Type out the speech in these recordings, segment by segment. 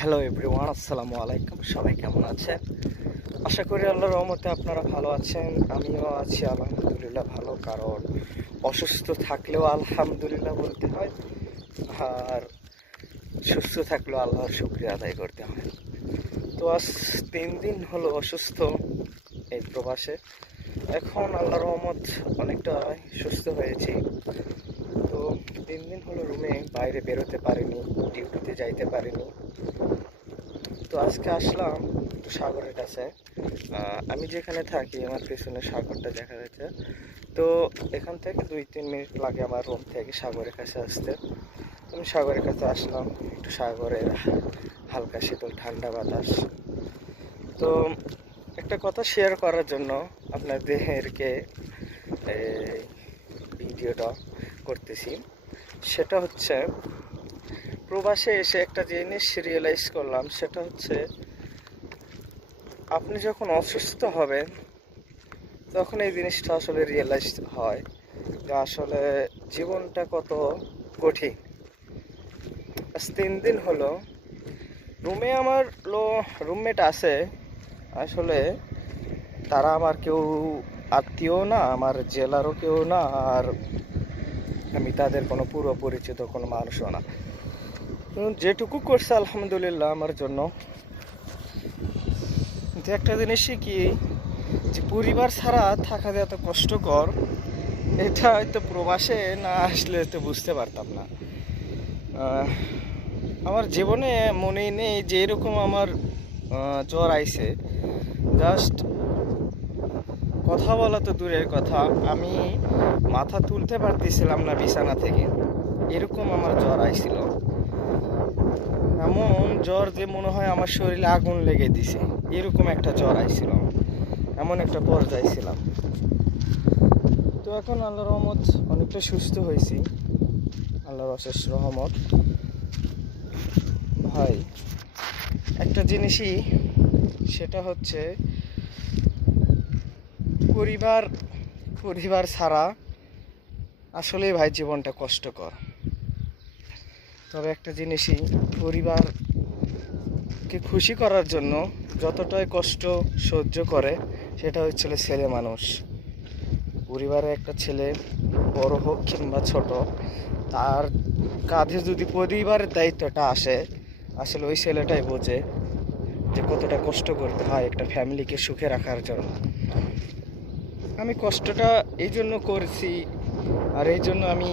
Hello everyone, আসসালামু আলাইকুম। সবাই কেমন আছেন? আশা করি আল্লাহর রহমতে আপনারা ভালো আছেন। আমিও আছি আলহামদুলিল্লাহ ভালো, কারণ অসুস্থ থাকলেও আলহামদুলিল্লাহ বলতে হয়, আর সুস্থ থাকলেও আল্লাহর শুকরিয়া আদায় করতে হয়। তো আজ 3 দিন হলো অসুস্থ এই প্রবাসে। এখন আল্লাহর রহমত অনেকটা সুস্থ হয়েছি। তো 3 দিন হলো রুমে বাইরে বেরোতে পারিনি, ডিউটিতে যাইতে পারিনি। তো আজকে আসলাম একটু সাগরের কাছে। আমি যেখানে থাকি আমার পেছনে সাগরটা দেখা যাচ্ছে। তো এখান থেকে 2-3 মিনিট লাগে আমার রুম থেকে সাগরের কাছে আসতে। আমি সাগরের কাছে আসলাম, একটু সাগরের হালকা শীতল ঠান্ডা বাতাস। তো একটা কথা শেয়ার করার জন্য আপনাদেরকে এই ভিডিওটা করতেছি। সেটা হচ্ছে, প্রবাসে এসে একটা জিনিস রিয়েলাইজ করলাম, সেটা হচ্ছে আপনি যখন অসুস্থ হবেন তখন এই জিনিসটা আসলে রিয়েলাইজ হয় যে আসলে জীবনটা কত কঠিন। আজ 3 দিন হলো রুমে আমার রুমমেট আছে, আসলে তারা আমার কেউ আত্মীয় না, আমার জেলারও কেউ না, আর আমি তাদের কোনো পূর্ব পরিচিত কোনো মানুষও না। যেটুকু করছে আলহামদুলিল্লাহ আমার জন্য। কিন্তু একটা জিনিসই কি, যে পরিবার ছাড়া থাকা যে এত কষ্টকর, এটা হয়তো প্রবাসে না আসলে তো বুঝতে পারতাম না। আমার জীবনে মনেই নেই যে এরকম আমার জ্বর আইছে। জাস্ট কথা বলা তো দূরের কথা, আমি মাথা তুলতে পারতেছিলাম না বিছানা থেকে, এরকম আমার জ্বর আইছিল। এমন জ্বর যে মনে হয় আমার শরীরে আগুন লেগে দিছে, এরকম একটা জ্বর আইছিল, এমন একটা পর্যায়ে ছিলাম। তো এখন আল্লাহর রহমত অনেকটা সুস্থ হয়েছি, আল্লাহর অশেষ রহমত। ভাই একটা জিনিসই, সেটা হচ্ছে পরিবার ছাড়া আসলে ভাই জীবনটা কষ্টকর। তবে একটা জিনিসই, পরিবারকে খুশি করার জন্য যতটাই কষ্ট সহ্য করে, সেটা হচ্ছিল ছেলে মানুষ। পরিবারে একটা ছেলে বড় হোক কিংবা ছোট, তার কাঁধে যদি পরিবারের দায়িত্বটা আসে, আসলে ওই ছেলেটাই বোঝে যে কতটা কষ্ট করতে হয় একটা ফ্যামিলিকে সুখে রাখার জন্য। আমি কষ্টটা এই জন্য করেছি, আর এই জন্য আমি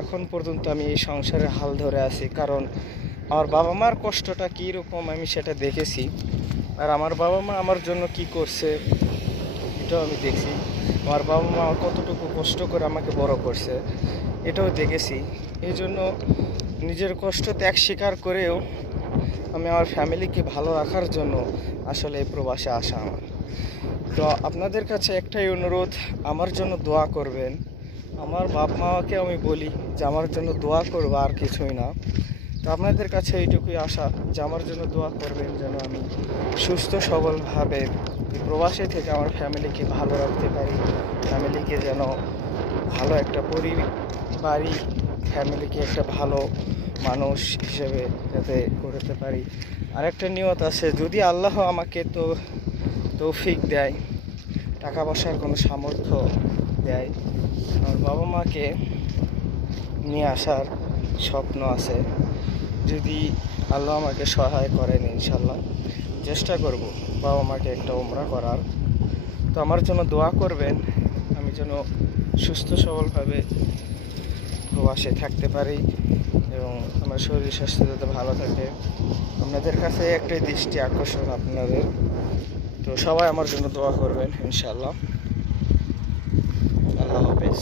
এখন পর্যন্ত আমি এই সংসারে হাল ধরে আছি, কারণ আমার বাবা মার কষ্টটা কীরকম আমি সেটা দেখেছি, আর আমার বাবা মা আমার জন্য কি করছে এটাও আমি দেখছি। আমার বাবা মা কতটুকু কষ্ট করে আমাকে বড় করছে এটাও দেখেছি। এই জন্য নিজের কষ্ট ত্যাগ স্বীকার করেও আমি আমার ফ্যামিলিকে ভালো রাখার জন্য আসলে এই প্রবাসে আসা আমার। তো আপনাদের কাছে একটাই অনুরোধ, আমার জন্য দোয়া করবেন। আমার বাপ মাকে আমি বলি যে আমার জন্য দোয়া করবো, আর কিছুই না। তো আপনাদের কাছে এইটুকুই আশা যে আমার জন্য দোয়া করবেন, যেন আমি সুস্থ সবলভাবে প্রবাসে থেকে আমার ফ্যামিলিকে ভালো রাখতে পারি, ফ্যামিলিকে যেন ভালো একটা পারিবারিক ফ্যামিলিকে একটা ভালো মানুষ হিসেবে যাতে করতে পারি। আরেকটা নিয়ত আছে, যদি আল্লাহ আমাকে তৌফিক দেয়, টাকা পয়সার কোনো সামর্থ্য দেয়, আমার বাবা মাকে নিয়ে আসার স্বপ্ন আছে। যদি আল্লাহ আমাকে সহায় করেন, ইনশাল্লাহ চেষ্টা করব বাবা মাকে একটা উমরা করার। তো আমার জন্য দোয়া করবেন, আমি যেন সুস্থ সবলভাবে প্রবাসে থাকতে পারি এবং আমার শরীর স্বাস্থ্য যাতে ভালো থাকে। আপনাদের কাছে একটাই দৃষ্টি আকর্ষণ আপনাদের। তো সবাই আমার জন্য দোয়া করবেন ইনশাল্লাহ। আল্লাহ হাফেজ।